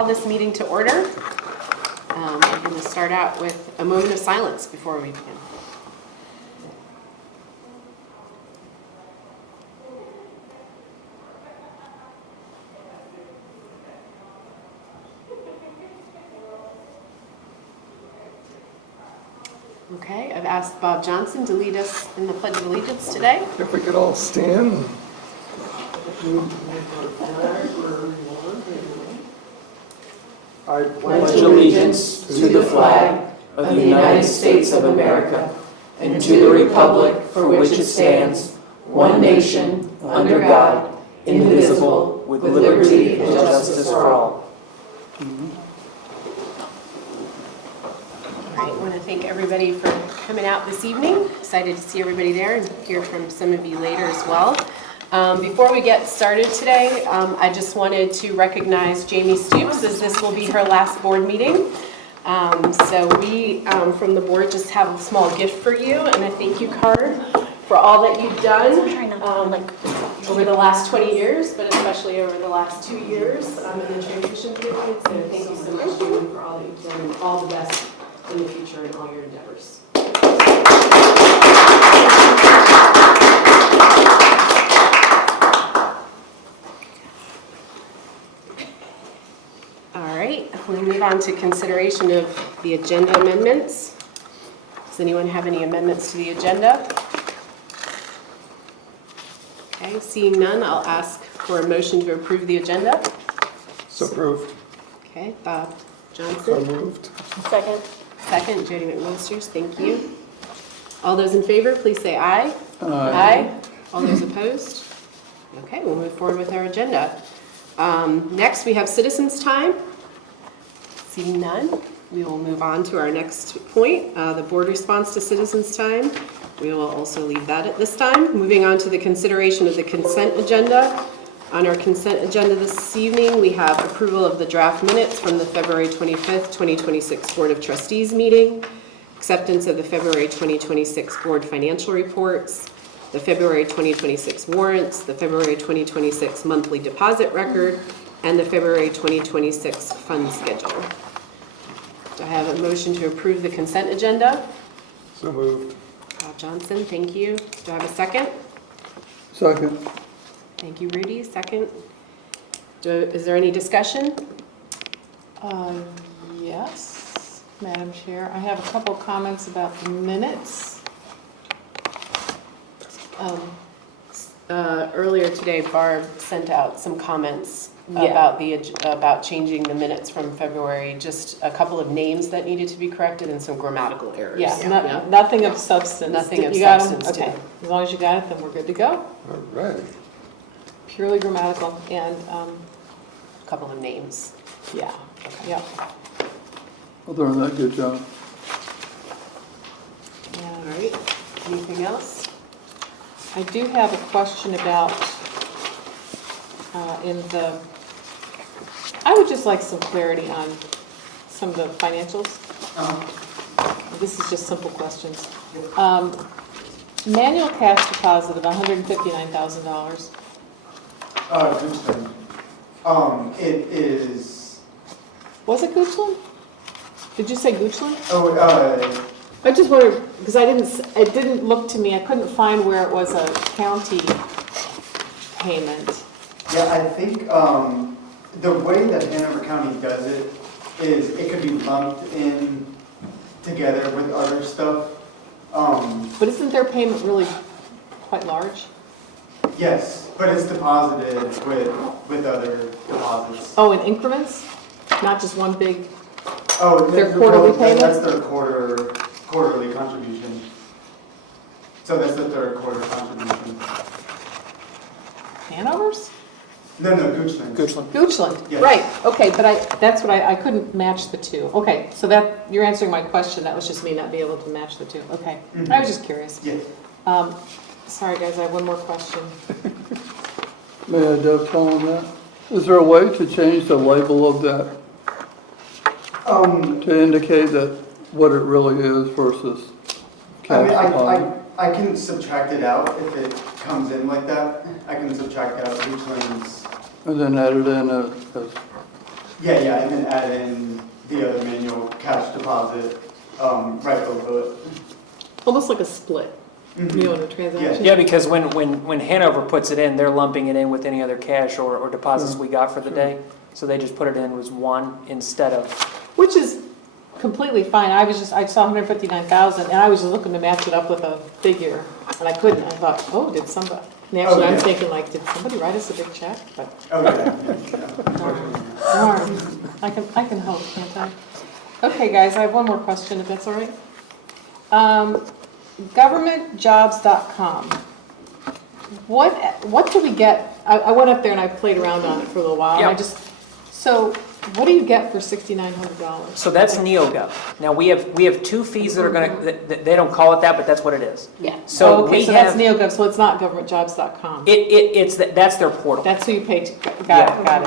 Call this meeting to order. We're going to start out with a moment of silence before we begin. Okay, I've asked Bob Johnson to lead us in the Pledge of Allegiance today. If we could all stand. I pledge allegiance to the flag of the United States of America and to the republic for which it stands, one nation, under God, indivisible, with liberty and justice for all. All right, I want to thank everybody for coming out this evening. Excited to see everybody there and hear from some of you later as well. Before we get started today, I just wanted to recognize Jamie Stoops, as this will be her last board meeting. So we, from the board, just have a small gift for you and a thank you card for all that you've done over the last 20 years, but especially over the last 2 years in the transition period. So thank you so much, Jamie, for all that you've done, and all the best in the future in all your endeavors. All right, we'll move on to consideration of the agenda amendments. Does anyone have any amendments to the agenda? Okay, seeing none, I'll ask for a motion to approve the agenda. So approved. Okay, Bob So Johnson. moved. Second, Jody McMasters, thank you. All those in favor, please say aye. Aye. All those opposed? Okay, we'll move forward with our agenda. Next, we have citizens' time. Seeing none, we will move on to our next point, the board response to citizens' time. We will also leave that at this time. Moving on to the consideration of the consent agenda. On our consent agenda this evening, we have approval of the draft minutes from the February 25th, 2026 Board of Trustees meeting, acceptance of the February 2026 board financial reports, the February 2026 warrants, the February 2026 monthly deposit record, and the February 2026 fund schedule. Do I have a motion to approve the consent agenda? So moved. Bob Johnson, thank you. Do I have a second? Second. Thank you, Rudy. Second. Is there any discussion? Yes, Madam Chair. I have a couple comments about the minutes. Earlier today, Barb sent out some comments Yeah. about changing the minutes from February. Just a couple of names that needed to be corrected and some grammatical errors. Yeah, nothing of substance. Nothing of You got 'em? substance, Okay, too. as long as you got it, then we're good to go. All right. Purely grammatical and, A couple of names. yeah, yeah. Other than that, good job. All And right. Anything else? I do have a question about, I would just like some clarity on some of the financials. This is just simple questions. Manual cash deposit of $159,000. Goochland. It is, Was it Goochland? Did you say Goochland? oh, I just wondered, because it didn't look to me, I couldn't find where it was a county payment. yeah, I think, the way that Hanover County does it is it could be lumped in together with other stuff. But isn't their payment really quite large? Yes, but it's deposited with other deposits. Oh, in increments? Not just one big, Oh, Their quarterly payment? That's their quarterly contribution. So that's the third quarter contribution. Hanover's? No, Goochland. Goochland, Yes. right, okay, but I couldn't match the two. Okay, so that, you're answering my question, that was just me not being able to match the two, okay. Mhm. I was just curious. Yes. Sorry, guys, I have one more question. May I dovetail on that? Is there a way to change the label of that to indicate that what it really is versus I mean, cash deposit? I can subtract it out if it comes in like that. I can subtract out Goochland's And then add it in as Yeah, and then add in the other manual cash deposit, right below it. Almost like a split, you know, in a transaction. Yeah, because when Hanover puts it in, they're lumping it in with any other cash or deposits we got for the day. So they just put it in as one instead of, Which is completely fine. I saw 159,000 and I was just looking to match it up with a figure and I couldn't. I thought, oh, did somebody, and actually I'm thinking like, did somebody write us a big check? But Oh, yeah. darn, I can hope, can't I? Okay, guys, I have one more question, if that's all right. Governmentjobs.com. What do we get? I went up there and I played around on it for a little while. And Yep. So what do you get for $6,900? so that's NeoGov. Now we have two fees that are they don't call it that, but that's what it is. Yeah. So Okay, we so that's have, NeoGov, so it's not governmentjobs.com. that's their portal. That's who you pay to, got it,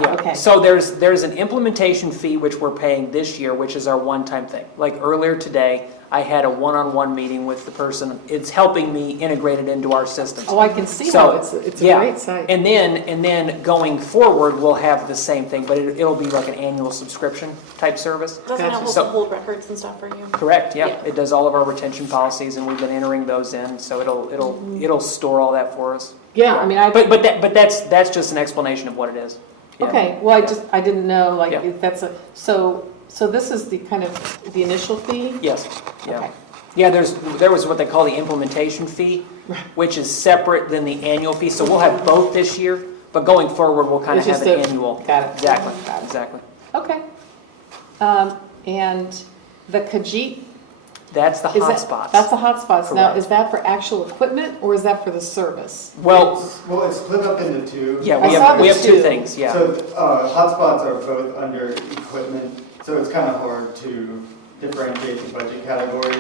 Yeah. okay. So there's an implementation fee which we're paying this year, which is our one-time thing. Like earlier today, I had a one-on-one meeting with the person. It's helping me integrate it into our systems. Oh, I can see So, how it's a yeah. great site. And then going forward, we'll have the same thing, but it'll be like an annual subscription type service. Doesn't Gotcha. that So- hold records and stuff for you? Correct, yeah. Yeah. It does all of our retention policies and we've been entering those in, so it'll store all that for us. Yeah, I mean, But that's just an explanation of what it is. Yeah. okay, well, I didn't know, like, Yeah. if that's so this is the kind of the initial fee? Yes, yeah. Okay. Yeah, there was what they call the implementation fee, which is separate than the annual fee, so we'll have both this year, but going forward, we'll kind of It's have just an a- annual. got it. Exactly, Got it. exactly. Okay. And the Khajiit, That's the is that, hotspots. that's the hotspots. Now, Correct. is that for actual equipment or is that for the service? Well, Well, it's split up into two. yeah, I saw the we have two two. things, yeah. So, hotspots are both under equipment, so it's kind of hard to differentiate the budget category.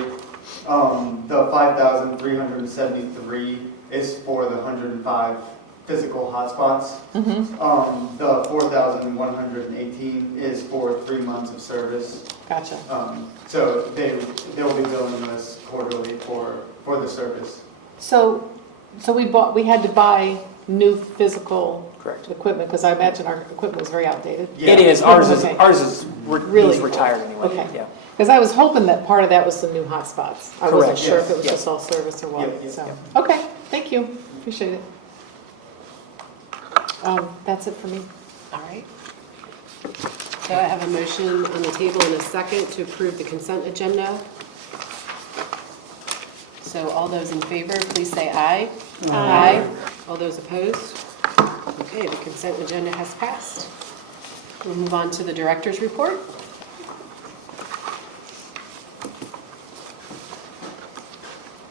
The 5,373 is for the 105 physical hotspots. Mm-hmm. The 4,118 is for 3 months of service. Gotcha. So they'll be billing us quarterly for the service. So we had to buy new physical Correct. equipment, because I imagine our equipment was very outdated. Yeah. It is, ours Okay. really retired anyway, Okay. yeah. Because I was hoping that part of that was the new hotspots. I wasn't Correct. sure if Yes, it was yes. just all service or what, Yep, yep, so. yep. Okay, thank you, appreciate it. That's it for me. All right. So I have a motion on the table and a second to approve the consent agenda. So all those in favor, please say aye. Aye. All those opposed? Okay, the consent agenda has passed. We'll move on to the director's report.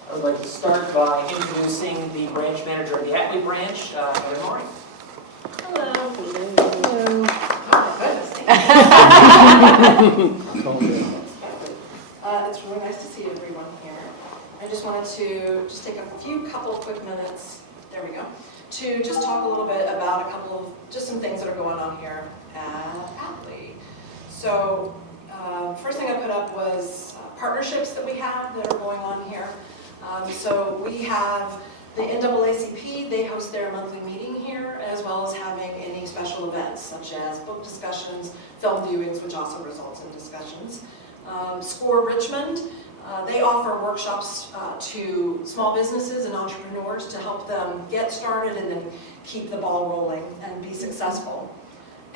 I would like to start by introducing the branch manager of the Atlee branch, Heather Maury. It's really nice to see everyone here. I just wanted to take a couple of quick minutes, there we go, to just talk a little bit about some things that are going on here at Atlee. So, first thing I put up was partnerships that we have that are going on here. So we have the NAACP, they host their monthly meeting here, as well as having any special events, such as book discussions, film viewings, which also results in discussions. SCORE Richmond, they offer workshops to small businesses and entrepreneurs to help them get started and then keep the ball rolling and be successful.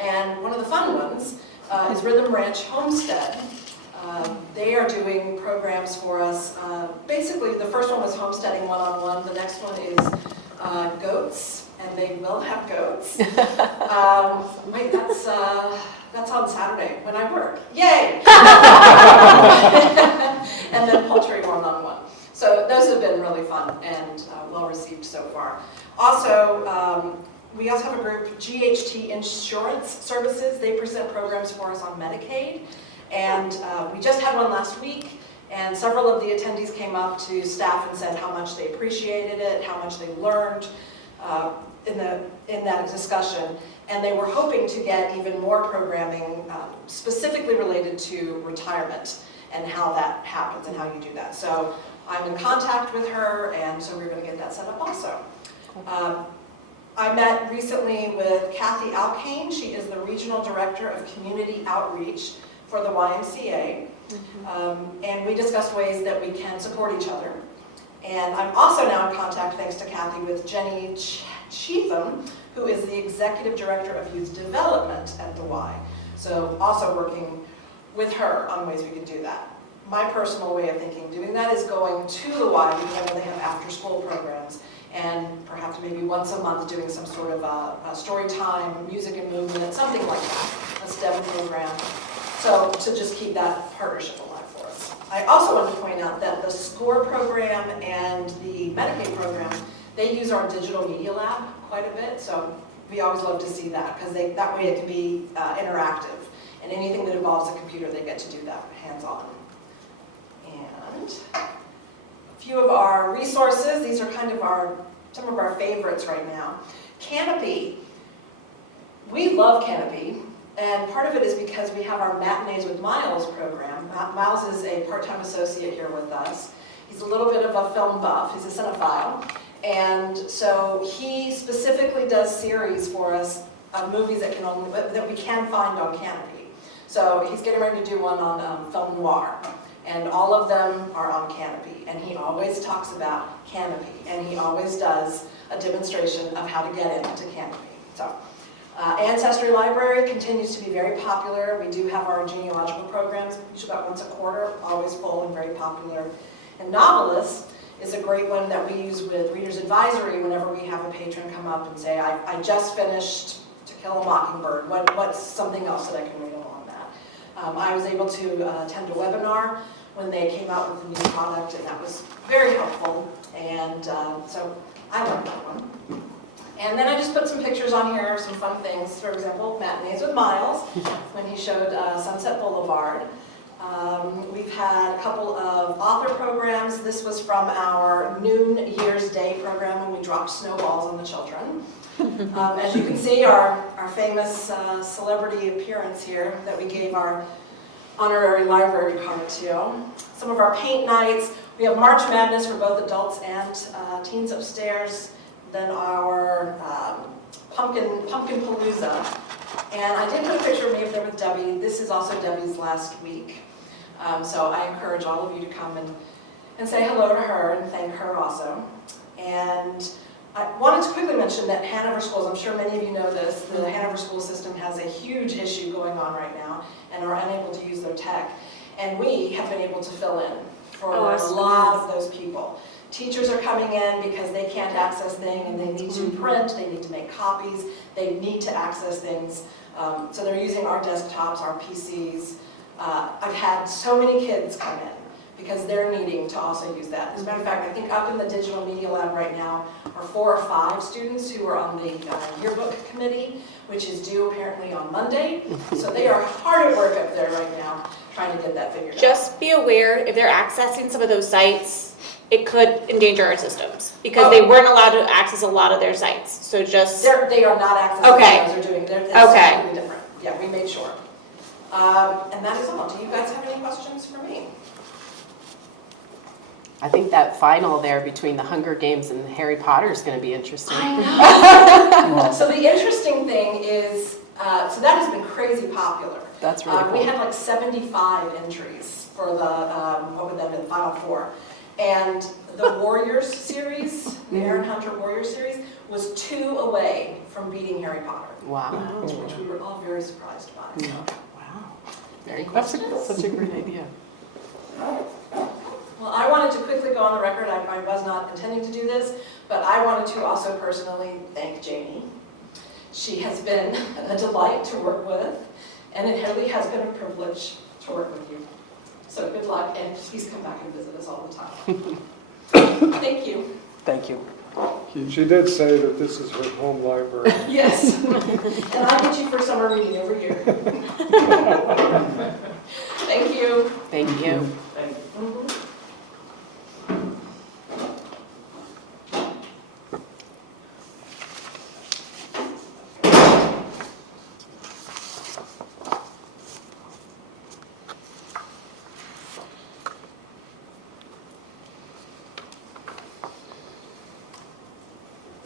And one of the fun ones is Rhythm Ranch Homestead. They are doing programs for us. Basically, the first one was homesteading one-on-one. The next one is goats, and they will have goats. Wait, that's on Saturday when I work. Yay! And then poultry one-on-one. So those have been really fun and well received so far. Also, we also have a group, GHT Insurance Services. They present programs for us on Medicaid. And we just had one last week, and several of the attendees came up to staff and said how much they appreciated it, how much they learned in that discussion. And they were hoping to get even more programming specifically related to retirement and how that happens and how you do that. So I'm in contact with her, and so we're going to get that set up also. I met recently with Kathy Alkane. She is the Regional Director of Community Outreach for the YMCA. And we discussed ways that we can support each other. And I'm also now in contact, thanks to Kathy, with Jenny Cheatham, who is the Executive Director of Youth Development at the Y. So also working with her on ways we could do that. My personal way of thinking doing that is going to the Y, because I know they have after-school programs, and perhaps maybe once a month doing some sort of a story time, music and movement, something like that, a STEM program. So to just keep that partnership alive for us. I also want to point out that the SCORE program and the Medicaid program, they use our digital media lab quite a bit, so we always love to see that, because that way it can be interactive, and anything that involves a computer, they get to do that hands-on. And a few of our resources, these are kind of some of our favorites right now. Canopy, we love Canopy, and part of it is because we have our Matinees with Miles program. Miles is a part-time associate here with us. He's a little bit of a film buff, he's a cinephile, and so he specifically does series for us of movies that we can find on Canopy. So he's getting ready to do one on film noir. And all of them are on Canopy, and he always talks about Canopy, and he always does a demonstration of how to get into Canopy. So, Ancestry Library continues to be very popular. We do have our genealogical programs, usually about once a quarter, always full and very popular. And Novelist is a great one that we use with Reader's Advisory whenever we have a patron come up and say, I just finished To Kill a Mockingbird. What's something else that I can read along that? I was able to attend a webinar when they came out with the new product, and that was very helpful, and so I like that one. And then I just put some pictures on here of some fun things. For example, Matinees with Miles, when he showed Sunset Boulevard. We've had a couple of author programs. This was from our Noon Year's Day program when we dropped snowballs on the children. As you can see, our famous celebrity appearance here that we gave our honorary library card to. Some of our paint nights. We have March Madness for both adults and teens upstairs. Then our Pumpkin Palooza. And I did put a picture of me up there with Debbie. This is also Debbie's last week. So I encourage all of you to come and say hello to her and thank her also. And I wanted to quickly mention that Hanover Schools, I'm sure many of you know this, the Hanover school system has a huge issue going on right now and are unable to use their tech. And we have been able to fill in for a lot of those people. Teachers are coming in because they can't access things and they need to print, they need to make copies, they need to access things. So they're using our desktops, our PCs. I've had so many kids come in because they're needing to also use that. As a matter of fact, I think up in the digital media lab right now are 4 or 5 students who are on the yearbook committee, which is due apparently on Monday. So they are hard at work up there right now trying to get that figured out. Just be aware, if they're accessing some of those sites, it could endanger our systems because they weren't allowed to access a lot of their sites. So just... They are not accessing those. They're doing, it's completely different. Yeah, we made sure. And that is all. Do you guys have any questions for me? I think that final there between the Hunger Games and Harry Potter is going to be interesting. So the interesting thing is, so that has been crazy popular. That's really cool. We had like 75 entries for the, what would that be, the Final Four. And the Warriors series, the Aaron Hunter Warriors series, was 2 away from beating Harry Potter. Wow. Which we were all very surprised by. Wow. Very cool. That's such a great idea. Well, I wanted to quickly go on the record. I was not intending to do this, but I wanted to also personally thank Jamie. She has been a delight to work with, and it really has been a privilege to work with you. So good luck, and please come back and visit us all the time. Thank you. Thank you. She did say that this is her home library. Yes, and I'll get you for summer reading over here. Thank you. Thank you. Mhm.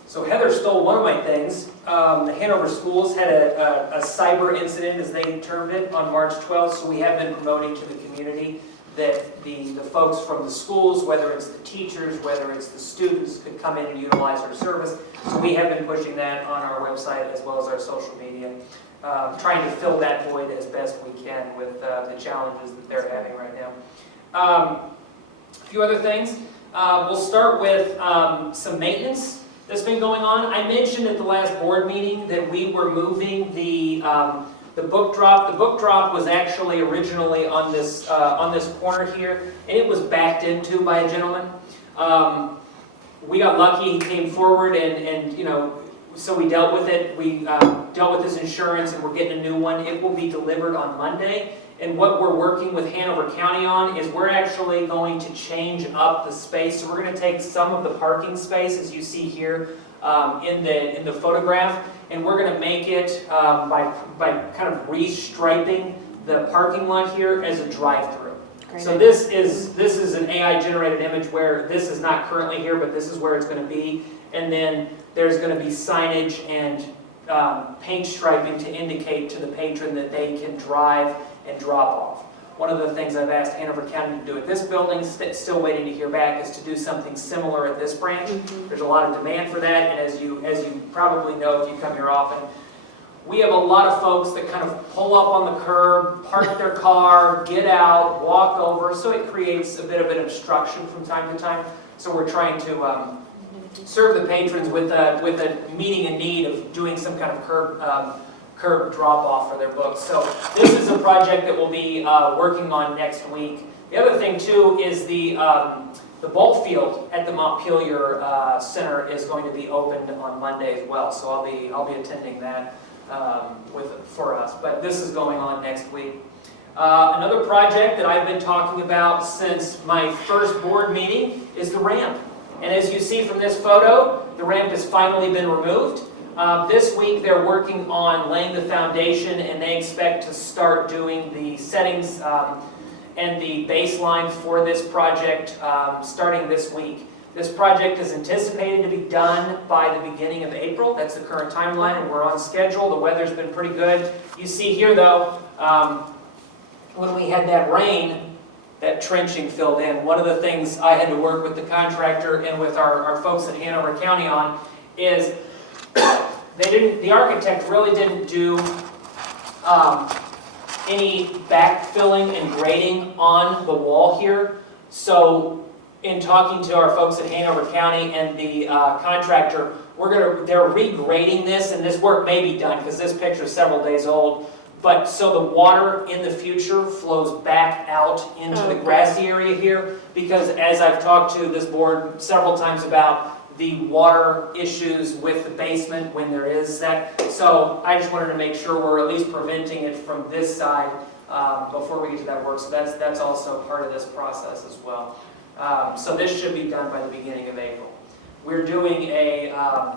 So Heather stole one of my things. The Hanover schools had a cyber incident, as they termed it, on March 12th, so we have been promoting to the community that the folks from the schools, whether it's the teachers, whether it's the students, could come in and utilize our service. So we have been pushing that on our website as well as our social media, trying to fill that void as best we can with the challenges that they're having right now. A few other things. We'll start with some maintenance that's been going on. I mentioned at the last board meeting that we were moving the book drop. The book drop was actually originally on this corner here, and it was backed into by a gentleman. We got lucky; he came forward, and you know, so we dealt with it. We dealt with his insurance, and we're getting a new one. It will be delivered on Monday. And what we're working with Hanover County on is we're actually going to change up the space. So we're going to take some of the parking space, as you see here in the photograph, and we're going to make it by kind of restriping the parking lot here as a drive-through. So this is an AI-generated image where this is not currently here, but this is where it's going to be. And then there's going to be signage and paint striping to indicate to the patron that they can drive and drop off. One of the things I've asked Hanover County to do at this building, still waiting to hear back, is to do something similar at this branch. There's a lot of demand for that, and as you probably know if you come here often, we have a lot of folks that kind of pull up on the curb, park their car, get out, walk over, so it creates a bit of an obstruction from time to time. So we're trying to serve the patrons with a meeting a need of doing some kind of curb drop-off for their books. So this is a project that we'll be working on next week. The other thing too is the ball field at the Montpelier Center is going to be opened on Monday as well. So I'll be attending that for us. But this is going on next week. Another project that I've been talking about since my first board meeting is the ramp. And as you see from this photo, the ramp has finally been removed. This week they're working on laying the foundation, and they expect to start doing the settings and the baseline for this project starting this week. This project is anticipated to be done by the beginning of April. That's the current timeline, and we're on schedule. The weather's been pretty good. You see here though, when we had that rain, that trenching filled in. One of the things I had to work with the contractor and with our folks at Hanover County on is the architect really didn't do any backfilling and grading on the wall here. So in talking to our folks at Hanover County and the contractor, they're regrading this, and this work may be done because this picture is several days old. But so the water in the future flows back out into the grassy area here, because as I've talked to this board several times about the water issues with the basement when there is that. So I just wanted to make sure we're at least preventing it from this side before we get to that work. So that's also part of this process as well. So this should be done by the beginning of April. We're doing a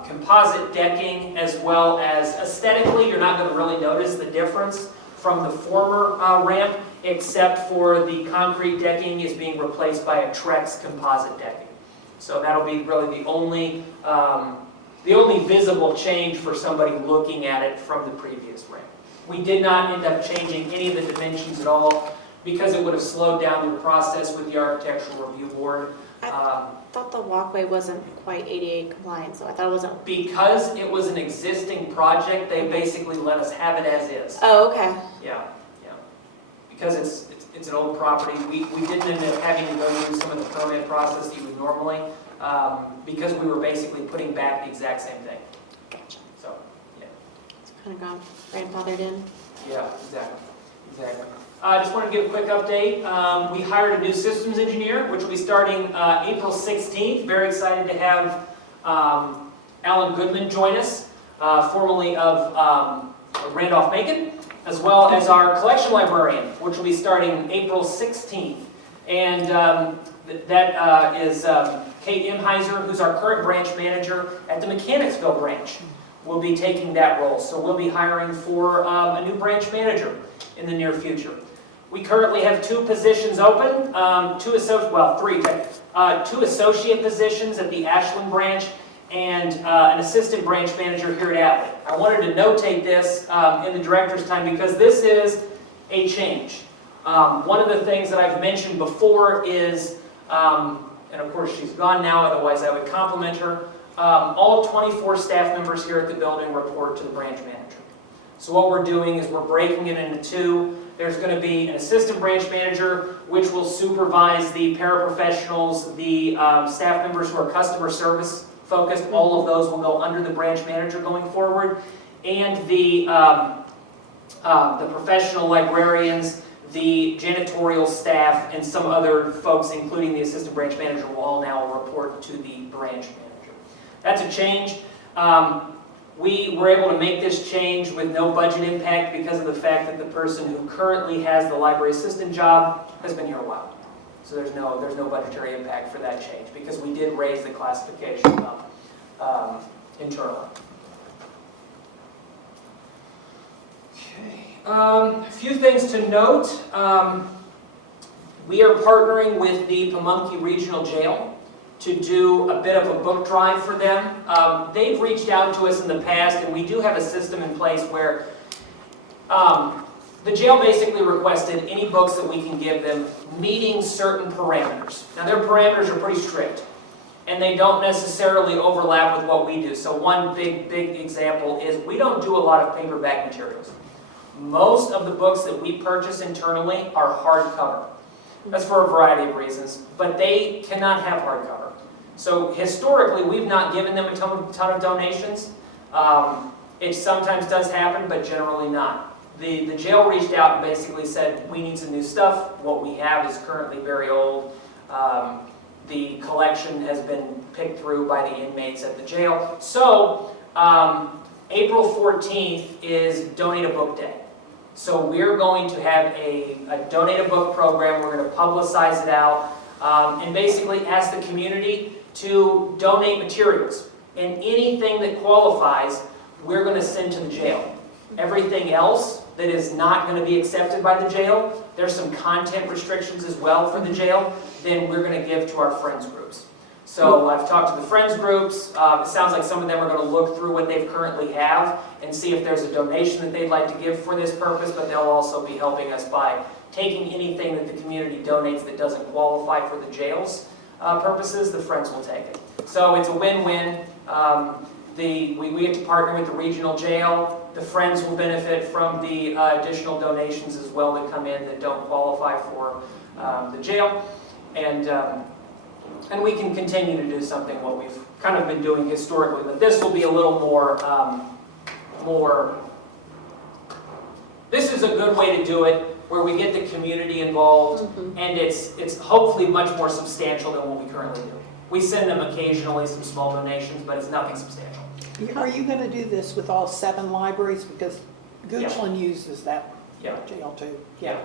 composite decking, as well as aesthetically, you're not going to really notice the difference from the former ramp, except for the concrete decking is being replaced by a Trex composite decking. So that'll be really the only visible change for somebody looking at it from the previous ramp. We did not end up changing any of the dimensions at all because it would have slowed down the process with the Architectural Review Board. I thought the walkway wasn't quite ADA compliant, so I thought it wasn't. Because it was an existing project, they basically let us have it as is. Oh, okay. Yeah. Because it's an old property, we didn't end up having to go through some of the permit process that you would normally, because we were basically putting back the exact same thing. Gotcha. So, yeah. It's kind of grandfathered in. Yeah, exactly. I just wanted to give a quick update. We hired a new systems engineer, which will be starting April 16th. Very excited to have Alan Goodman join us, formerly of Randolph-Macon, as well as our collection librarian, which will be starting April 16th. And that is Kate Imheiser, who's our current branch manager at the Mechanicsville branch, will be taking that role. So we'll be hiring for a new branch manager in the near future. We currently have 2 positions open, 2 associate positions at the Ashland branch, and an assistant branch manager here at Atlee. I wanted to notate this in the director's time because this is a change. One of the things that I've mentioned before is, and of course she's gone now, otherwise I would compliment her, all 24 staff members here at the building report to the branch manager. So what we're doing is we're breaking it into two. There's going to be an assistant branch manager, which will supervise the paraprofessionals, the staff members who are customer service focused. All of those will go under the branch manager going forward. And the professional librarians, the janitorial staff, and some other folks, including the assistant branch manager, will all now report to the branch manager. That's a change. We were able to make this change with no budget impact because of the fact that the person who currently has the library assistant job has been here a while. So there's no budgetary impact for that change because we did raise the classification up internally. Okay. A few things to note. We are partnering with the Pamunkey Regional Jail to do a bit of a book drive for them. They've reached out to us in the past, and we do have a system in place where the jail basically requested any books that we can give them meeting certain parameters. Now their parameters are pretty strict, and they don't necessarily overlap with what we do. So one big example is we don't do a lot of paperback materials. Most of the books that we purchase internally are hardcover. That's for a variety of reasons, but they cannot have hardcover. So historically, we've not given them a ton of donations. It sometimes does happen, but generally not. The jail reached out and basically said, we need some new stuff. What we have is currently very old. The collection has been picked through by the inmates at the jail. So April 14th is Donate a Book Day. So we're going to have a Donate a Book program. We're going to publicize it out and basically ask the community to donate materials. And anything that qualifies, we're going to send to the jail. Everything else that is not going to be accepted by the jail, there's some content restrictions as well for the jail, then we're going to give to our friends groups. So I've talked to the friends groups. It sounds like some of them are going to look through what they currently have and see if there's a donation that they'd like to give for this purpose, but they'll also be helping us by taking anything that the community donates that doesn't qualify for the jail's purposes, the friends will take it. So it's a win-win. We get to partner with the regional jail. The friends will benefit from the additional donations as well that come in that don't qualify for the jail. And we can continue to do something what we've kind of been doing historically, but this will be a little more, this is a good way to do it, where we get the community involved, and it's hopefully much more substantial than what we currently do. We send them occasionally some small donations, but it's nothing substantial. Are you going to do this with all 7 libraries? Because Goochland uses that jail too. Yeah.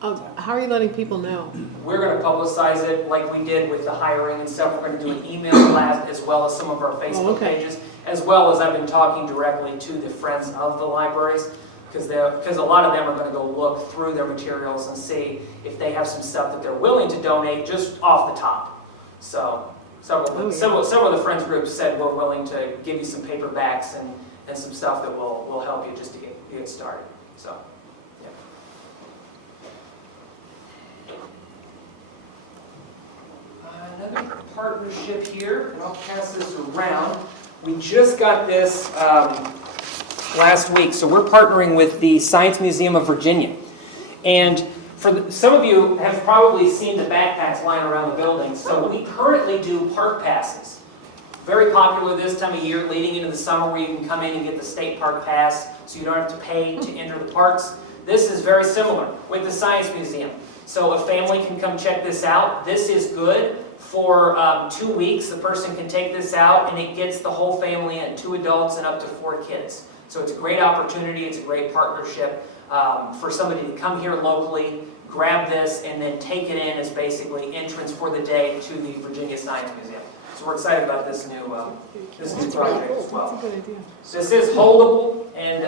How are you letting people know? We're going to publicize it like we did with the hiring and stuff. We're going to do an email blast as well as some of our Facebook pages, as well as I've been talking directly to the friends of the libraries, because a lot of them are going to go look through their materials and see if they have some stuff that they're willing to donate just off the top. So several of the friends groups said we're willing to give you some paperbacks and some stuff that will help you just to get started. So. Another partnership here, and I'll pass this around. We just got this last week, so we're partnering with the Science Museum of Virginia. And some of you have probably seen the backpacks lying around the building, so we currently do park passes. Very popular this time of year, leading into the summer, where you can come in and get the state park pass, so you don't have to pay to enter the parks. This is very similar with the Science Museum. So a family can come check this out. This is good. For 2 weeks, the person can take this out, and it gets the whole family in, 2 adults and up to 4 kids. So it's a great opportunity. It's a great partnership for somebody to come here locally, grab this, and then take it in as basically entrance for the day to the Virginia Science Museum. So we're excited about this new project as well. That's a good idea. So this is holdable, and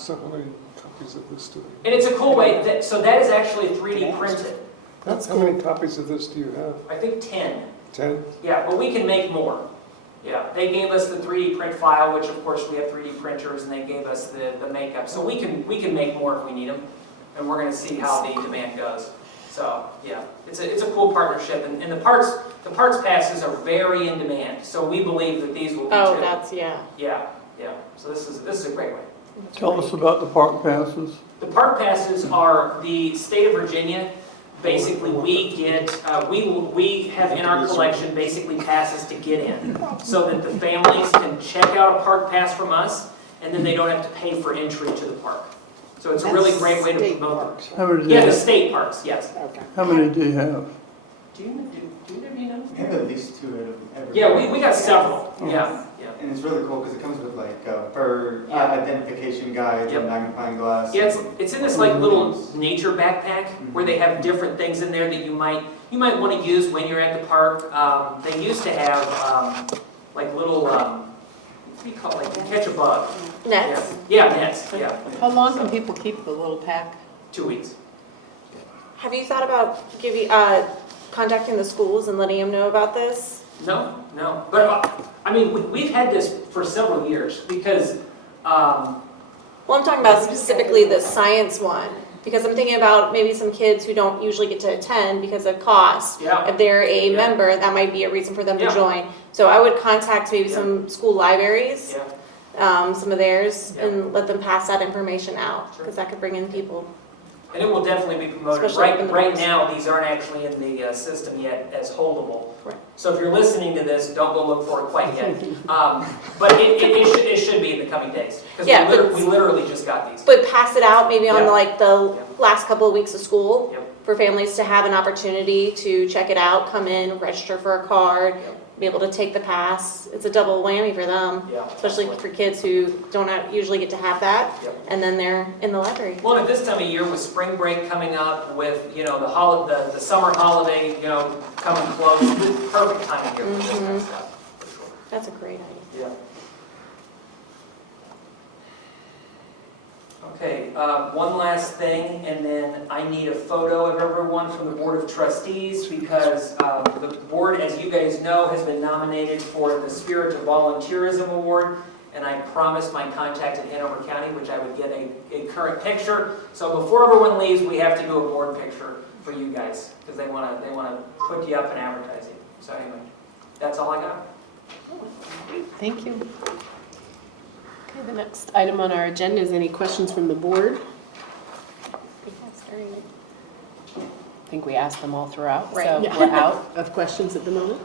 So how many copies of this do we? and it's a cool way. So that is actually 3D printed. How many copies of this do you have? I think 10. 10? Yeah, but we can make more. Yeah, they gave us the 3D print file, which of course we have 3D printers, and they gave us the makeup. So we can make more if we need them, and we're going to see how the demand goes. So yeah, it's a cool partnership, and the parks passes are very in demand. So we believe that these will be Oh, too. that's, yeah. Yeah. So this is a great way. Tell us about the park passes. The park passes are the state of Virginia. Basically, we get, we have in our collection basically passes to get in, so that the families can check out a park pass from us, and then they don't have to pay for entry to the park. So it's a really great way to State promote them. parks. How many do Yeah, you the have? state parks, yes. Okay. How many do you have? Do you know? We have at least 2 out of every. Yeah, we got several, yeah. And it's really cool because it comes with like bird identification guides Yep. and magnifying glass. Yeah, it's in this like little nature backpack where they have different things in there that you might want to use when you're at the park. They used to have like little what do you call it? Like you catch a bug. Nets? Yeah, nets. Yeah, How long can people keep the little pack? 2 weeks. Have you thought about contacting the schools and letting them know about this? No. But I mean, we've had this for several years because. Well, I'm talking about specifically the science one, because I'm thinking about maybe some kids who don't usually get to attend because of cost. Yeah. If they're a Yeah. member, that might be a reason for them to Yeah. join. So I would contact maybe Yeah. some school libraries, Yeah. some of theirs, Yeah. and let them pass that information out, Sure. because that could bring in people. And it will definitely be promoted. Especially in the Right parks. now, these aren't actually in the system yet as holdable. Right. So if you're listening to this, don't go look for it quite yet. But it should be in the coming days. Because Yeah, but- we literally just got these. But pass it out maybe on Yeah. like the Yeah. last couple of weeks of school, Yep. for families to have an opportunity to check it out, come in, register for a card, Yep. be able to take the pass. It's a double whammy for them. Yeah. Especially for kids who don't usually get to have that, Yep. and then they're in the library. Well, at this time of year with spring break coming up, with, the summer holiday, coming close, it's perfect time of year for this kind of stuff, for sure. That's a great idea. Yeah. Okay, one last thing, and then I need a photo of everyone from the Board of Trustees, because the board, as you guys know, has been nominated for the Spirit of Volunteerism Award, and I promised my contact in Hanover County, which I would get a current picture. So before everyone leaves, we have to do a board picture for you guys, because they want to put you up and advertise you. So anyway, that's all I got. Thank you. Okay, the next item on our agenda is any questions from the board? I think we asked them all throughout, so Right. we're out of questions at the moment.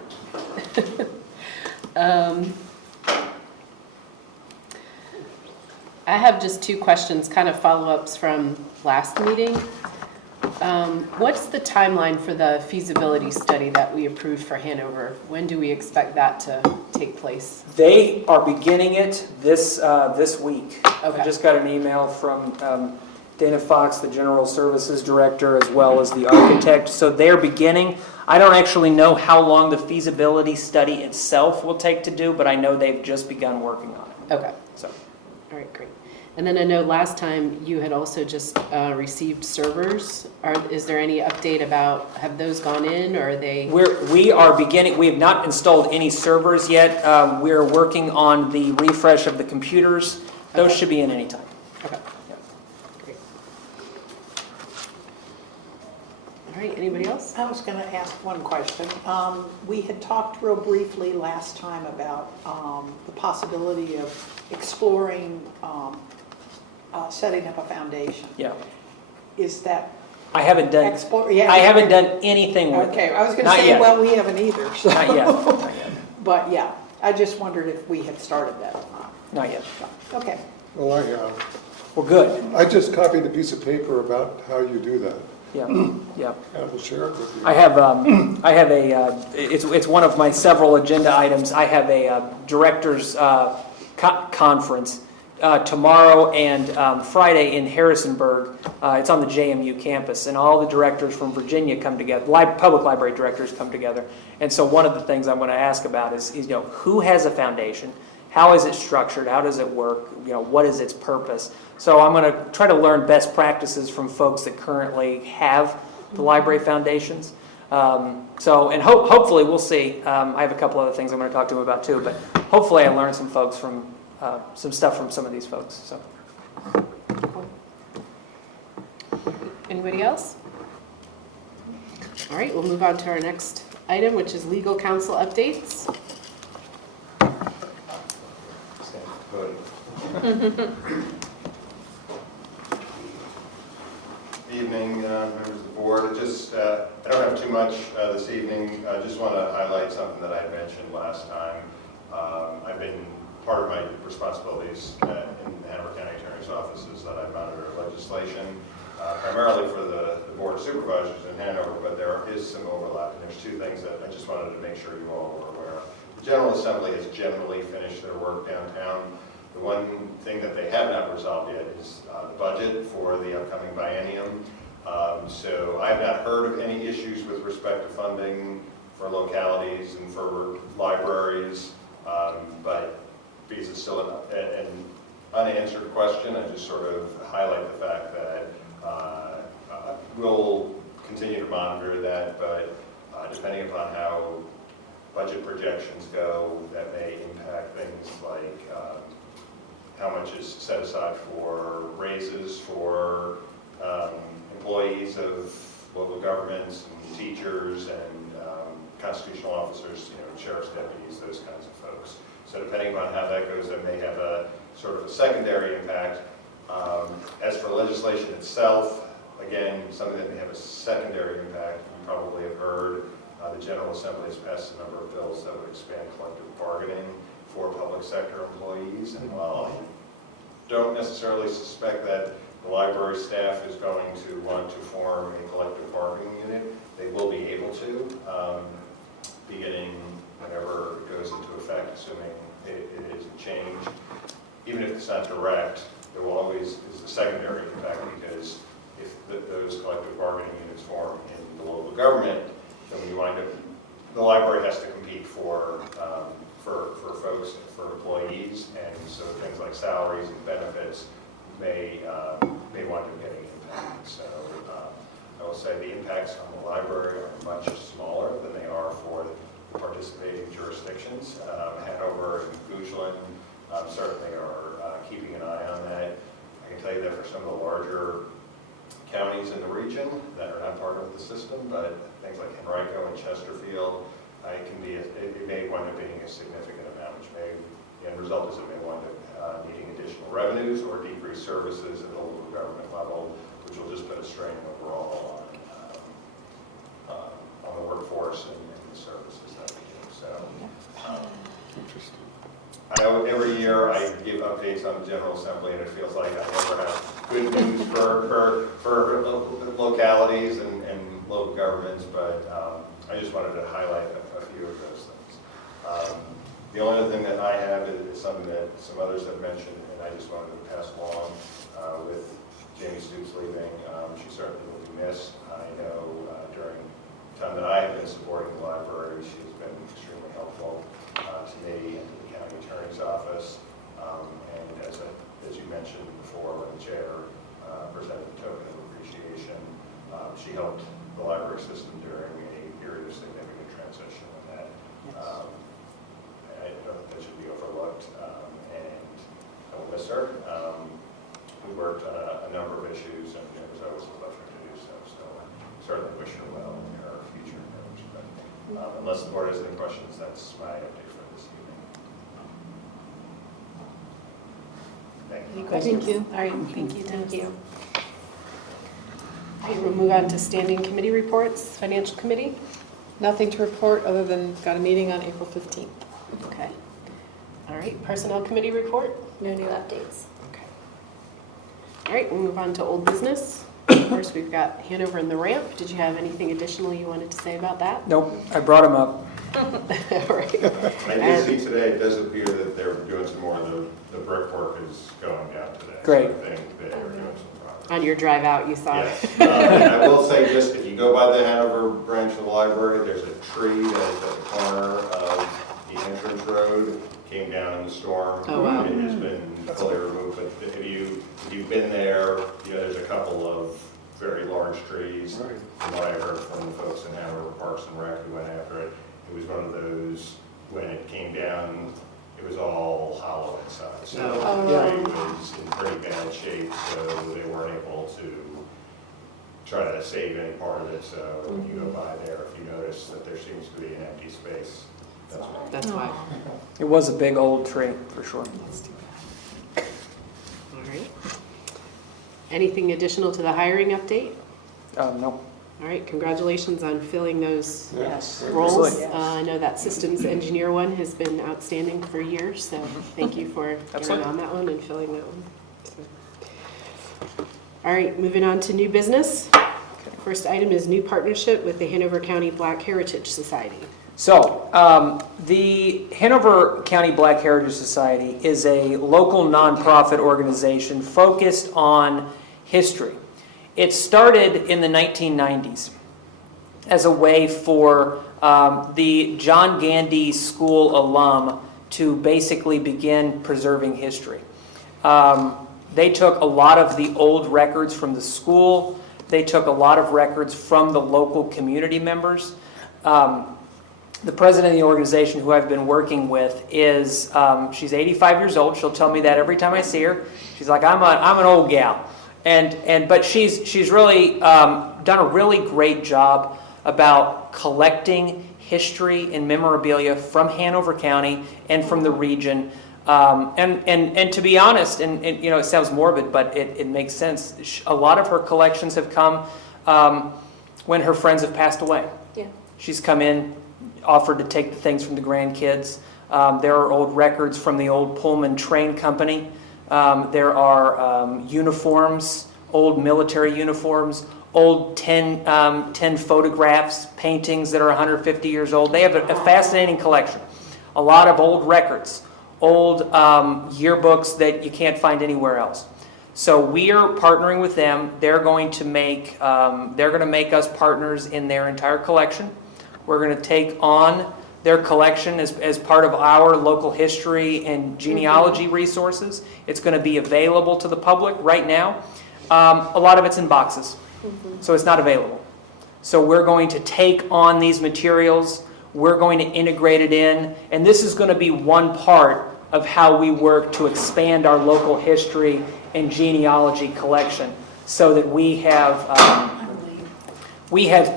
I have just 2 questions, kind of follow-ups from last meeting. What's the timeline for the feasibility study that we approved for Hanover? When do we expect that to take place? They are beginning it this week. Okay. I just got an email from Dana Fox, the General Services Director, as well as the architect. So they're beginning. I don't actually know how long the feasibility study itself will take to do, but I know they've just begun working on it. Okay. So. All right, great. And then I know last time you had also just received servers. Is there any update about, have those gone in, or are they? We are beginning. We have not installed any servers yet. We're working on the refresh of the computers. Those Okay. should be in any time. Okay. Great. All right, anybody else? I was going to ask one question. We had talked real briefly last time about the possibility of exploring setting up a foundation. Yeah. Is that I haven't done. yeah. I haven't done anything with it. Okay, I was going to Not say, yet. well, we haven't either, so. Not yet. Not yet. But yeah, I just wondered if we had started that or not. Not yet. Okay. Well, I have. Well, good. I just copied a piece of paper about how you do that. Yeah. Yeah. I will share it with you. I have it's one of my several agenda items. I have a directors conference tomorrow and Friday in Harrisonburg. It's on the JMU campus, and all the directors from Virginia come together. Public library directors come together, and so one of the things I'm going to ask about is who has a foundation, how is it structured, how does it work, what is its purpose. So I'm going to try to learn best practices from folks that currently have the library foundations. So, and hopefully, we'll see. I have a couple other things I'm going to talk to him about too, but hopefully I learned some stuff from some of these folks, so. Anybody else? All right, we'll move on to our next item, which is legal counsel updates. Evening, members of the board. I don't have too much this evening. I just want to highlight something that I mentioned last time. I've been, part of my responsibilities in the Hanover County Attorney's Office is that I monitor legislation, primarily for the Board of Supervisors in Hanover, but there is some overlap, and there's two things that I just wanted to make sure you all were aware of. The General Assembly has generally finished their work downtown. The one thing that they have not resolved yet is the budget for the upcoming biennium. So I have not heard of any issues with respect to funding for localities and for libraries, but because it's still an unanswered question, I just sort of highlight the fact that we'll continue to monitor that, but depending upon how budget projections go, that may impact things like how much is set aside for raises for employees of local governments and teachers and constitutional officers, sheriff's deputies, those kinds of folks. So depending upon how that goes, that may have a sort of a secondary impact. As for legislation itself, again, something that may have a secondary impact, you probably have heard the General Assembly has passed a number of bills that would expand collective bargaining for public sector employees. And while I don't necessarily suspect that the library staff is going to want to form a collective bargaining unit, they will be able to, beginning whenever it goes into effect, assuming it isn't changed. Even if it's not direct, there will always is a secondary impact, because if those collective bargaining units form in the local government, then when you wind up, the library has to compete for folks, for employees, and so things like salaries and benefits may wind up getting impacted. So I will say the impacts on the library are much smaller than they are for the participating jurisdictions. Hanover and Goochland certainly are keeping an eye on that. I can tell you that for some of the larger counties in the region that are not part of the system, but things like Henrico and Chesterfield, it may wind up being a significant amount, which may, the end result is it may wind up needing additional revenues or decreased services at the local government level, which will just put a strain overall on the workforce and the services that we do. So, Interesting. I know every year I give updates on the General Assembly, and it feels like I never have good news for localities and local governments, but I just wanted to highlight a few of those things. The only other thing that I have is something that some others have mentioned, and I just wanted to pass along with Jamie Stoops leaving. She certainly will be missed. I know during the time that I have been supporting the library, she has been extremely helpful to me and to the county attorney's office. And as you mentioned before, when the chair presented the token of appreciation, she helped the library system during a period of significant transition, and that I don't think that should be overlooked. And I will miss her. We worked on a number of issues, and it was always a pleasure to do so. So I certainly wish her well in her future endeavors. But unless the board has any questions, that's my update for this evening. Thank you. Any questions? Thank you. All right, thank you, Dennis. All right, we'll move on to standing committee reports. Financial committee? Nothing to report other than got a meeting on April 15th. Okay. All right, personnel committee report? No new updates. Okay. All right, we'll move on to old business. First, we've got Hanover and the ramp. Did you have anything additional you wanted to say about that? Nope, I brought him up. All right. I did see today, it does appear that they're doing some more, the brickwork is going down today. Great. So I think they are doing some progress. On your drive out, you saw it. Yes. And I will say, just if you go by the Hanover branch of the library, there's a tree that is at the corner of the entrance road, came down in the storm. Oh, wow. It has been fully removed, but if you've been there, there's a couple of very large trees. Right. From what I heard from the folks in Hanover Parks and Rec who went after it, it was one of those, when it came down, it was all hollow inside. So Oh. the tree was in pretty bad shape, so they weren't able to try to save any part of it. So when you go by there, if you notice that there seems to be an empty space, that's why. That's why. It was a big old tree, for sure. All right. Anything additional to the hiring update? No. All right, congratulations on filling those Yes. roles. Yes. I know that systems engineer one has been outstanding for years, so thank you for getting Absolutely. on that one and filling that one. So. All right, moving on to new business. First item is new partnership with the Hanover County Black Heritage Society. So, the Hanover County Black Heritage Society is a local nonprofit organization focused on history. It started in the 1990s as a way for the John Gandy School alum to basically begin preserving history. They took a lot of the old records from the school. They took a lot of records from the local community members. The president of the organization, who I've been working with, is she's 85 years old. She'll tell me that every time I see her. She's like, I'm an old gal, but she's really done a really great job about collecting history and memorabilia from Hanover County and from the region. And to be honest, and you know, it sounds morbid, but it makes sense. A lot of her collections have come when her friends have passed away. Yeah. She's come in, offered to take the things from the grandkids. There are old records from the old Pullman train company. There are uniforms, old military uniforms, old 10 photographs, paintings that are 150 years old. They have a fascinating collection. A lot of old records, old yearbooks that you can't find anywhere else. So we are partnering with them. They're going to make us partners in their entire collection. We're going to take on their collection as part of our local history and genealogy resources. It's going to be available to the public right now. A lot of it's in boxes, so it's not available. So we're going to take on these materials. We're going to integrate it in, and this is going to be one part of how we work to expand our local history and genealogy collection so that we have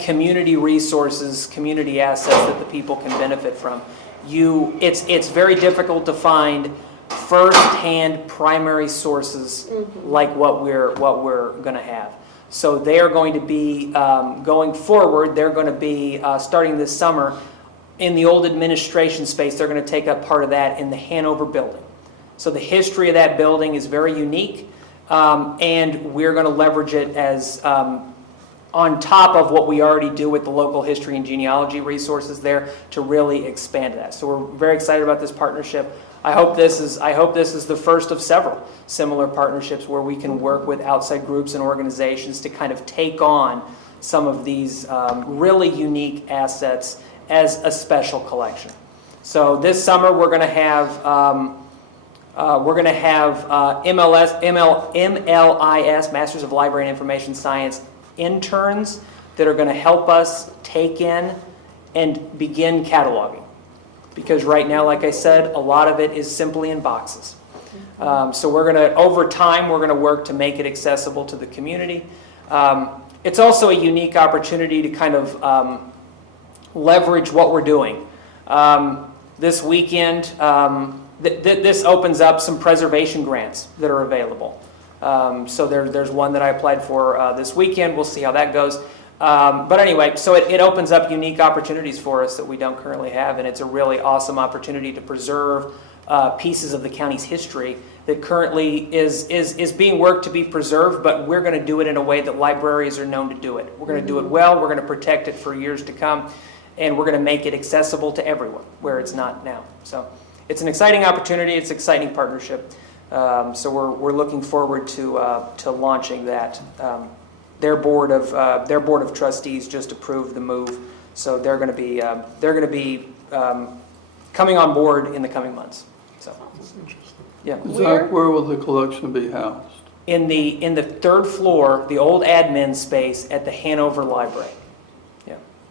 community resources, community assets that the people can benefit from. It's very difficult to find first-hand primary sources like what we're going to have. So they are going to be going forward. They're going to be starting this summer in the old administration space. They're going to take up part of that in the Hanover building. So the history of that building is very unique, and we're going to leverage it as on top of what we already do with the local history and genealogy resources there to really expand that. So we're very excited about this partnership. I hope this is the first of several similar partnerships where we can work with outside groups and organizations to kind of take on some of these really unique assets as a special collection. So this summer we're going to have MLIS, Masters of Library and Information Science interns that are going to help us take in and begin cataloging. Because right now, like I said, a lot of it is simply in boxes. So we're going to, over time, we're going to work to make it accessible to the community. It's also a unique opportunity to kind of leverage what we're doing. This weekend, this opens up some preservation grants that are available. So there's one that I applied for this weekend. We'll see how that goes. But anyway, so it opens up unique opportunities for us that we don't currently have, and it's a really awesome opportunity to preserve pieces of the county's history that currently is being worked to be preserved, but we're going to do it in a way that libraries are known to do it. We're going to do it well, we're going to protect it for years to come, and we're going to make it accessible to everyone where it's not now. So it's an exciting opportunity, it's an exciting partnership. So we're looking forward to launching that. Their board of trustees just approved the move, so they're going to be coming on board in the coming months. So, yeah. Zach, where will the collection be housed? in the third floor, the old admin space at the Hanover Library.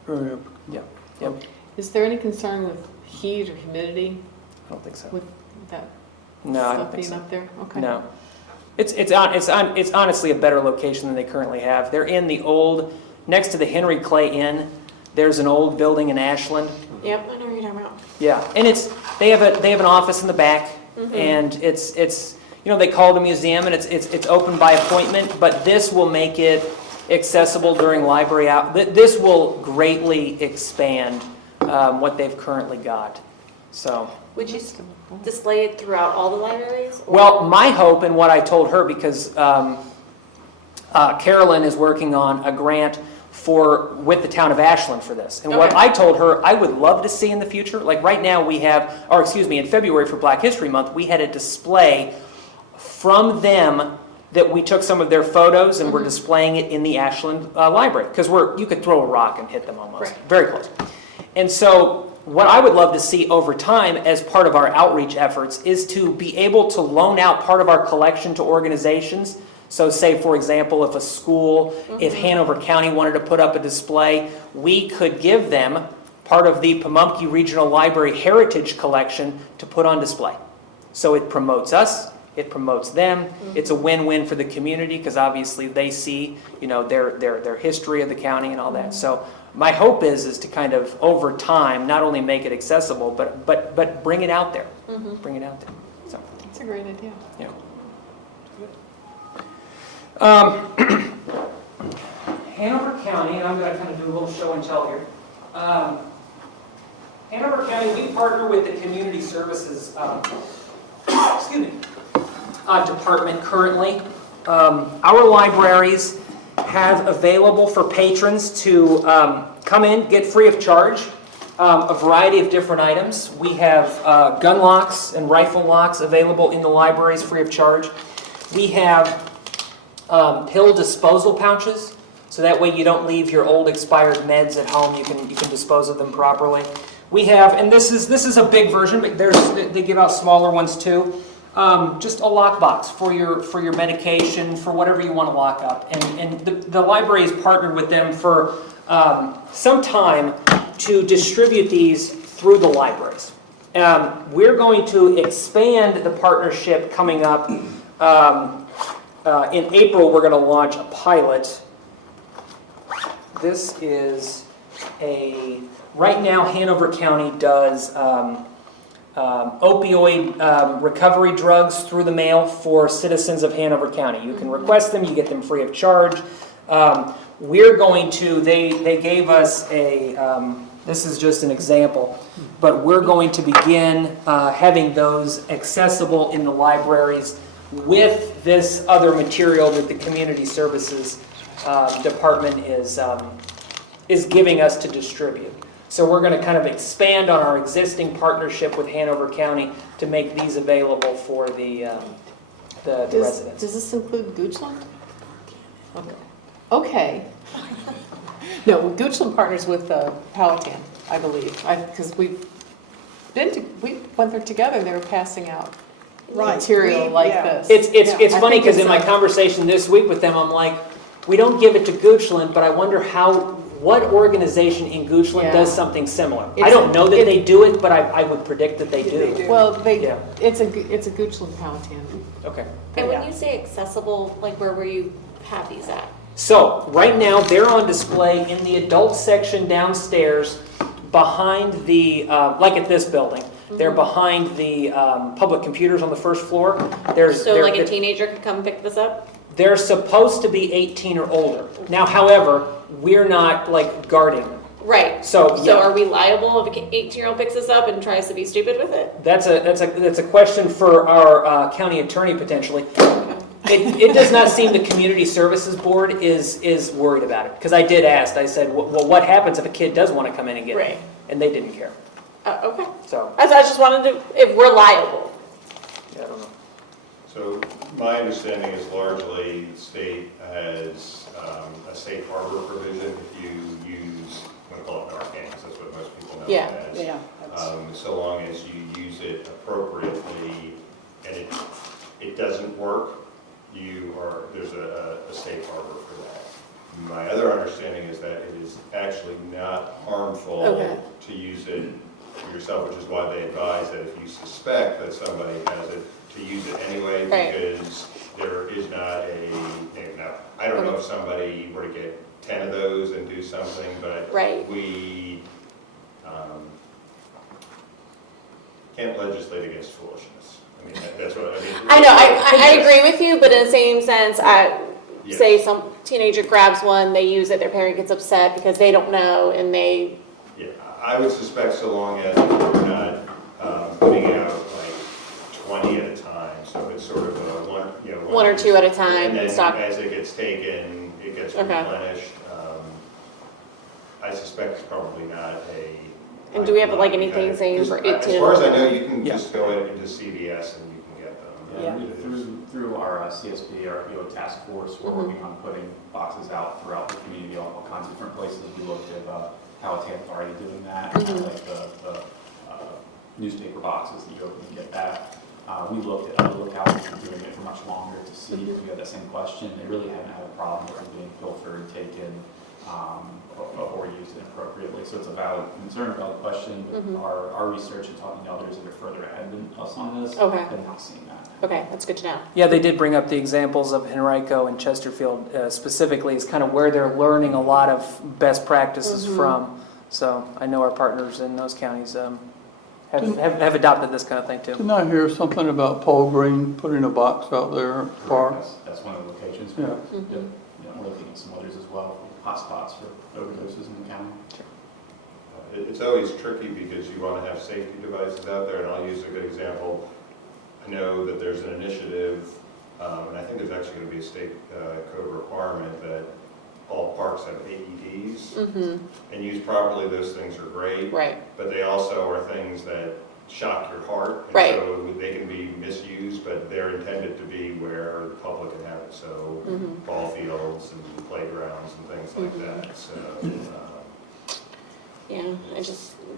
Very Yep. Is there any concern with heat or humidity I don't think so. with that No, I don't stuff think being so. up there? Okay. No. It's honestly a better location than they currently have. They're in the old, next to the Henry Clay Inn, there's an old building in Ashland. Yep, I know what you're talking about. Yeah, and they have an office in the back, and it's they call it a museum, and it's open by appointment, but this will make it accessible during library hours. This will greatly expand what they've currently got. So, Would you display it throughout all the libraries? Or? well, my hope and what I told her, because Carolyn is working on a grant with the town of Ashland for this. And what Okay. I told her I would love to see in the future, like right now in February for Black History Month, we had a display from them that we took some of their photos and we're displaying it in the Ashland Library. Because you could throw a rock and hit them almost. Right. Very close. And so what I would love to see over time as part of our outreach efforts is to be able to loan out part of our collection to organizations. So say, for example, if a school, if Hanover County wanted to put up a display, we could give them part of the Pamunkey Regional Library Heritage Collection to put on display. So it promotes us, it promotes them, it's a win-win for the community because obviously they see, their history of the county and all that. So my hope is to kind of, over time, not only make it accessible, but bring it out there. Bring it out there. So, That's a great idea. yeah. Hanover County, and I'm going to kind of do a little show and tell here. Hanover County, we partner with the Community Services department currently. Our libraries have available for patrons to come in, get free of charge, a variety of different items. We have gun locks and rifle locks available in the libraries free of charge. We have pill disposal pouches, so that way you don't leave your old expired meds at home. You can dispose of them properly. We have, and this is a big version, but they give out smaller ones too. Just a lockbox for your medication, for whatever you want to lock up. And the library has partnered with them for some time to distribute these through the libraries. We're going to expand the partnership coming up. In April, we're going to launch a pilot. This is right now Hanover County does opioid recovery drugs through the mail for citizens of Hanover County. You can request them, you get them free of charge. We're going to, they gave us this is just an example, but we're going to begin having those accessible in the libraries with this other material that the Community Services Department is giving us to distribute. So we're going to kind of expand on our existing partnership with Hanover County to make these available for the residents. Does this include Goochland? Okay. No, Goochland partners with Powhatan, I believe, because we went there together and they were passing out material like this. It's I funny think because it's in my conversation this week with them, I'm like, we don't give it to Goochland, but I wonder what organization in Goochland does something similar. I don't know that they do it, but I would predict that they do. Well, it's a Goochland Powhatan. Okay. And when you say accessible, like where were you have these at? So right now they're on display in the adult section downstairs behind the, like at this building. They're behind the public computers on the first floor. So like a teenager could come pick this up? They're supposed to be 18 or older. Now, however, we're not like guarding them. Right. So are we liable if an 18-year-old picks this up and tries to be stupid with it? That's a question for our county attorney potentially. It does not seem the Community Services Board is worried about it. Because I did ask, I said, well, what happens if a kid does want to come in and get it? And they didn't care. Okay. So I just wanted to, if we're liable. Yeah, I don't know. So my understanding is largely the state has a safe harbor provision if you use, I'm going to call it Narcan, because that's what most people know it as. So long as you use it appropriately and it doesn't work, there's a safe harbor for that. My other understanding is that it is actually not harmful Okay. to use it for yourself, which is why they advise that if you suspect that somebody has it, to use it anyway, Right. because there is not I don't know if somebody were to get 10 of those and do something, but Right. we can't legislate against foolishness. I mean, that's what I mean. I know, I agree with you, but in the same sense, Yes. say some teenager grabs one, they use it, their parent gets upset because they don't know, and they, Yeah, I would suspect so long as we're not putting out like 20 at a time, so it's sort of a one or two at a time, and then stock. as it gets taken, it gets Okay. replenished. I suspect it's probably not a. And do we have like anything saying for 18? As far as I know, you can Yeah. just go into CVS and you can get them. Yeah. Through our CSP, our PO task force, we're working on putting boxes out throughout the community, all kinds of different places. We looked at Powhatan's already doing that, like the newspaper boxes that you open and get back. We looked at other localities that are doing it for much longer to see if we had that same question. They really haven't had a problem with them being pilfered, taken, or used inappropriately. So it's a valid concern, valid question, but our research and talking to others that are further ahead than us on this Okay. have not seen that. Okay, that's good to know. Yeah, they did bring up the examples of Henrico and Chesterfield specifically as kind of where they're learning a lot of best practices from. So I know our partners in those counties have adopted this kind of thing too. Didn't I hear something about Paul Green putting a box out there at the park? That's one of the locations. Yeah. We're looking at some others as well, hotspots for overdoses in the county. It's always tricky because you want to have safety devices out there, and I'll use a good example. I know that there's an initiative, and I think there's actually going to be a state code requirement that all parks have AEDs, and used properly, those things are great, Right. but they also are things that shock your heart, and Right. so they can be misused, but they're intended to be where the public can have it, so ball fields and playgrounds and things like that, so. Yeah,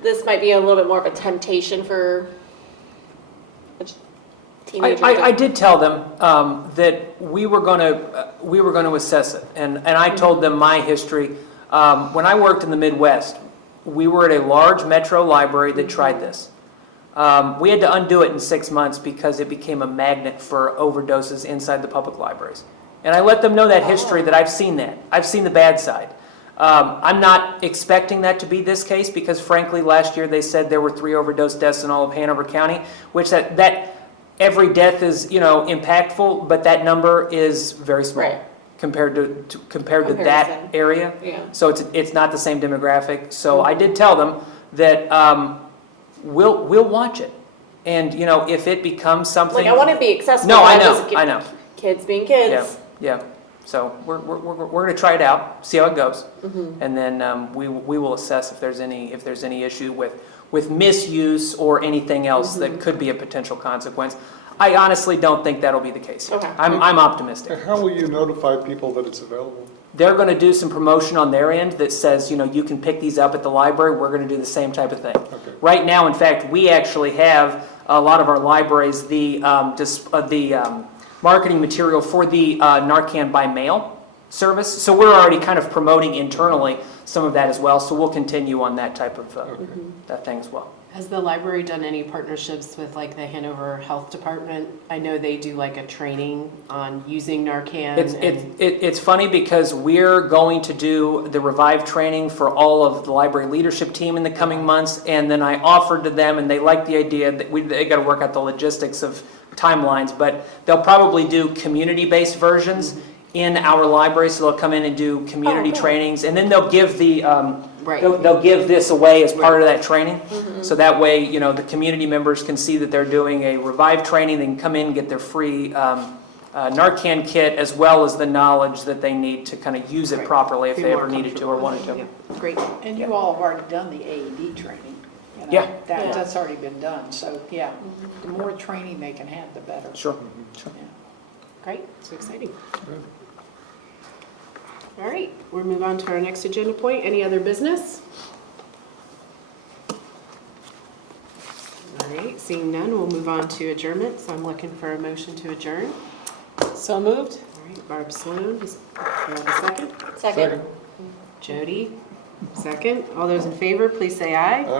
this might be a little bit more of a temptation for a teenager. I did tell them that we were going to assess it, and I told them my history. When I worked in the Midwest, we were at a large metro library that tried this. We had to undo it in 6 months because it became a magnet for overdoses inside the public libraries. And I let them know that history, that I've seen that. I've seen the bad side. I'm not expecting that to be this case because, frankly, last year they said there were 3 overdose deaths in all of Hanover County, which that every death is, impactful, but that number is very small Right. compared to Comparison. that area. Yeah. So it's not the same demographic. So I did tell them that we'll watch it, and if it becomes something. Like, I want to be accessible. No, I not just know, I know. Kids being kids. Yeah. So we're going to try it out, see how it goes, and then we will assess if there's any issue with misuse or anything else that could be a potential consequence. I honestly don't think that'll be the case. Okay. I'm optimistic. How will you notify people that it's available? They're going to do some promotion on their end that says, you can pick these up at the library. We're going to do the same type of thing. Okay. Right now, in fact, we actually have a lot of our libraries the marketing material for the Narcan by mail service. So we're already kind of promoting internally some of that as well. So we'll continue on that type of that thing as well. Has the library done any partnerships with like the Hanover Health Department? I know they do like a training on using Narcan. It's funny because we're going to do the Revive training for all of the library leadership team in the coming months, and then I offered to them, and they like the idea that they got to work out the logistics of timelines, but they'll probably do community-based versions in our library, so they'll come in and do community trainings, and then they'll give the they'll give this away as part of that training. So that way, the community members can see that they're doing a Revive training. They can come in and get their free Narcan kit, as well as the knowledge that they need to kind of use it properly if they ever needed to or wanted to. Yeah. Great. And you all have already done the AED training. Yeah. That's already been done, so yeah, the more training they can have, the better. Sure. Yeah. Great. So exciting. All right, we'll move on to our next agenda point. Any other business? All right, seeing none, we'll move on to adjournment. So I'm looking for a motion to adjourn. So moved? All right, Barb Sloan, do I have a second? Second. Jody, second. All those in favor, please say aye.